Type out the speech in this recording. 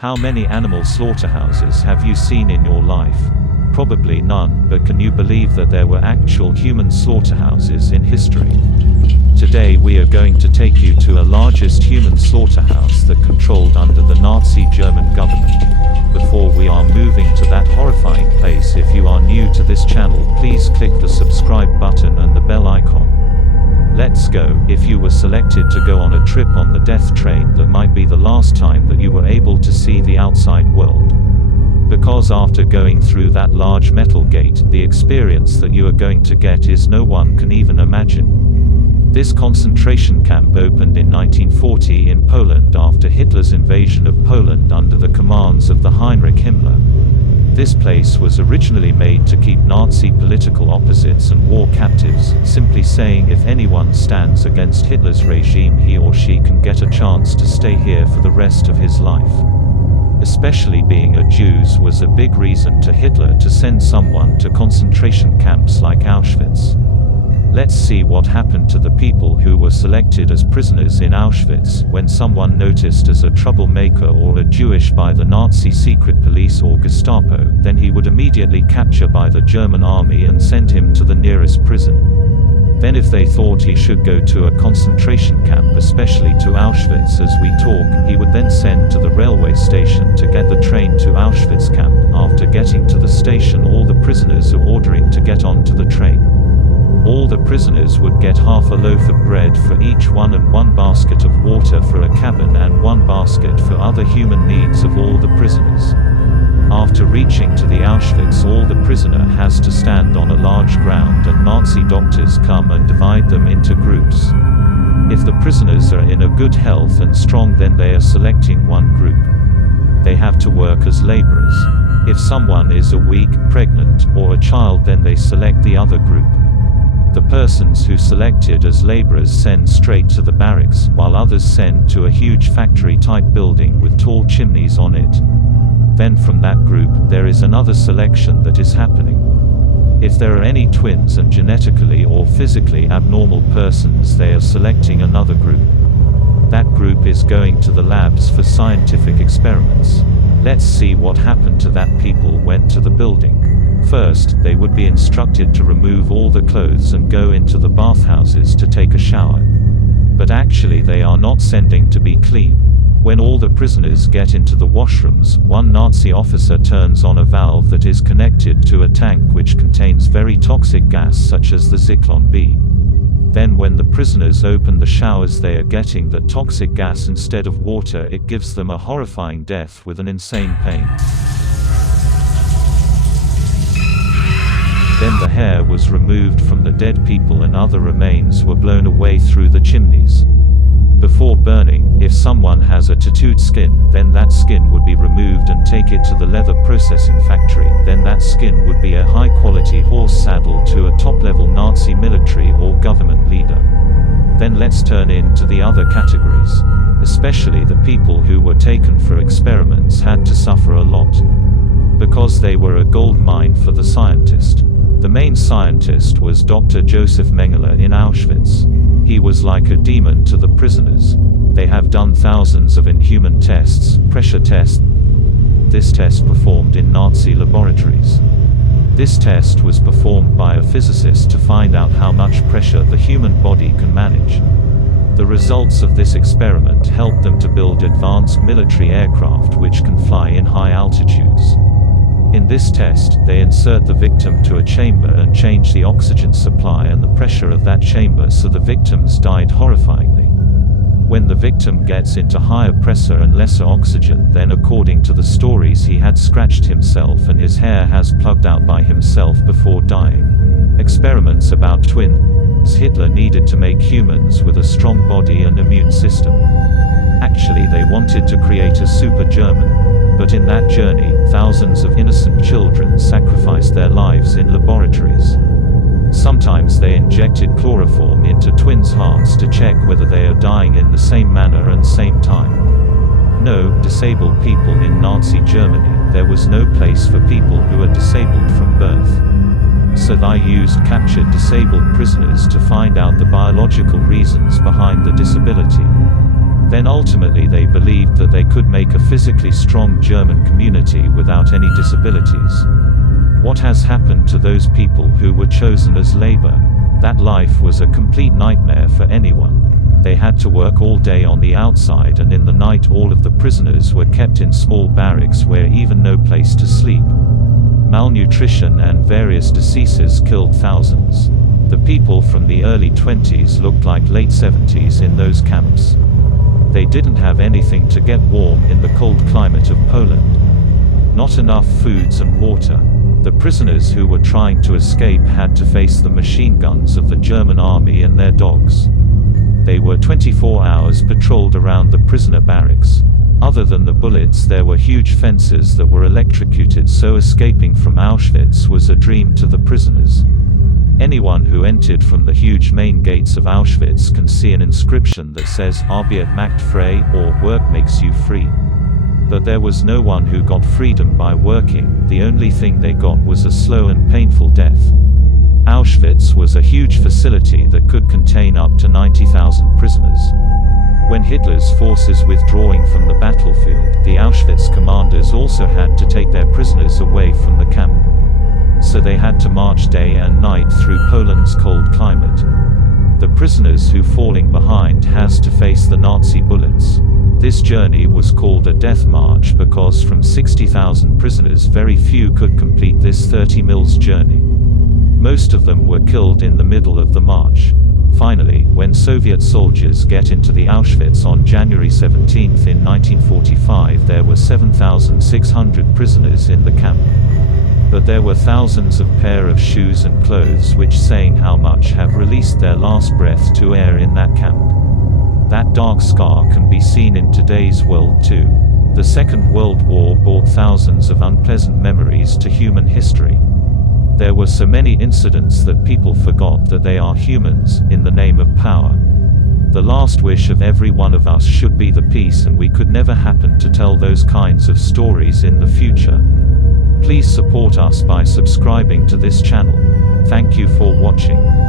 How many animal slaughterhouses have you seen in your life? Probably none, but can you believe that there were actual human slaughterhouses in history? Today we are going to take you to a largest human slaughterhouse that controlled under the Nazi German government. Before we are moving to that horrifying place, if you are new to this channel, please click the subscribe button and the bell icon. Let's go. If you were selected to go on a trip on the death train, that might be the last time that you were able to see the outside world. Because after going through that large metal gate, the experience that you are going to get is no one can even imagine. This concentration camp opened in 1940 in Poland after Hitler's invasion of Poland under the commands of the Heinrich Himmler. This place was originally made to keep Nazi political opposites and war captives, simply saying if anyone stands against Hitler's regime, he or she can get a chance to stay here for the rest of his life. Especially being a Jew was a big reason to Hitler to send someone to concentration camps like Auschwitz. Let's see what happened to the people who were selected as prisoners in Auschwitz. When someone noticed as a troublemaker or a Jewish by the Nazi secret police or Gestapo, then he would immediately capture by the German army and send him to the nearest prison. Then if they thought he should go to a concentration camp, especially to Auschwitz as we talk, he would then send to the railway station to get the train to Auschwitz camp. After getting to the station, all the prisoners are ordering to get onto the train. All the prisoners would get half a loaf of bread for each one and one basket of water for a cabin and one basket for other human needs of all the prisoners. After reaching to the Auschwitz, all the prisoner has to stand on a large ground and Nazi doctors come and divide them into groups. If the prisoners are in a good health and strong, then they are selecting one group. They have to work as laborers. If someone is a weak, pregnant, or a child, then they select the other group. The persons who selected as laborers send straight to the barracks, while others send to a huge factory-type building with tall chimneys on it. Then from that group, there is another selection that is happening. If there are any twins and genetically or physically abnormal persons, they are selecting another group. That group is going to the labs for scientific experiments. Let's see what happened to that people went to the building. First, they would be instructed to remove all the clothes and go into the bathhouses to take a shower. But actually they are not sending to be clean. When all the prisoners get into the washrooms, one Nazi officer turns on a valve that is connected to a tank which contains very toxic gas such as the Zyklon B. Then when the prisoners open the showers, they are getting that toxic gas instead of water. It gives them a horrifying death with an insane pain. Then the hair was removed from the dead people and other remains were blown away through the chimneys. Before burning, if someone has a tattooed skin, then that skin would be removed and take it to the leather processing factory. Then that skin would be a high-quality horse saddle to a top-level Nazi military or government leader. Then let's turn into the other categories. Especially the people who were taken for experiments had to suffer a lot. Because they were a gold mine for the scientist. The main scientist was Dr. Joseph Mengele in Auschwitz. He was like a demon to the prisoners. They have done thousands of inhuman tests, pressure tests. This test performed in Nazi laboratories. This test was performed by a physicist to find out how much pressure the human body can manage. The results of this experiment helped them to build advanced military aircraft which can fly in high altitudes. In this test, they insert the victim to a chamber and change the oxygen supply and the pressure of that chamber, so the victims died horrifyingly. When the victim gets into higher pressure and lesser oxygen, then according to the stories he had scratched himself and his hair has plugged out by himself before dying. Experiments about twins. Hitler needed to make humans with a strong body and immune system. Actually they wanted to create a super German. But in that journey, thousands of innocent children sacrificed their lives in laboratories. Sometimes they injected chloroform into twins' hearts to check whether they are dying in the same manner and same time. No disabled people in Nazi Germany. There was no place for people who are disabled from birth. So they used captured disabled prisoners to find out the biological reasons behind the disability. Then ultimately they believed that they could make a physically strong German community without any disabilities. What has happened to those people who were chosen as labor? That life was a complete nightmare for anyone. They had to work all day on the outside, and in the night all of the prisoners were kept in small barracks where even no place to sleep. Malnutrition and various diseases killed thousands. The people from the early 20s looked like late 70s in those camps. They didn't have anything to get warm in the cold climate of Poland. Not enough foods and water. The prisoners who were trying to escape had to face the machine guns of the German army and their dogs. They were 24 hours patrolled around the prisoner barracks. Other than the bullets, there were huge fences that were electrocuted, so escaping from Auschwitz was a dream to the prisoners. Anyone who entered from the huge main gates of Auschwitz can see an inscription that says Arbeit macht frei, or work makes you free. But there was no one who got freedom by working. The only thing they got was a slow and painful death. Auschwitz was a huge facility that could contain up to 90,000 prisoners. When Hitler's forces withdrawing from the battlefield, the Auschwitz commanders also had to take their prisoners away from the camp. So they had to march day and night through Poland's cold climate. The prisoners who falling behind has to face the Nazi bullets. This journey was called a death march because from 60,000 prisoners very few could complete this 30 miles journey. Most of them were killed in the middle of the march. Finally, when Soviet soldiers get into the Auschwitz on January 17 in 1945, there were 7,600 prisoners in the camp. But there were thousands of pair of shoes and clothes which, saying how much, have released their last breath to air in that camp. That dark scar can be seen in today's world too. The Second World War brought thousands of unpleasant memories to human history. There were so many incidents that people forgot that they are humans, in the name of power. The last wish of every one of us should be the peace, and we could never happen to tell those kinds of stories in the future. Please support us by subscribing to this channel. Thank you for watching.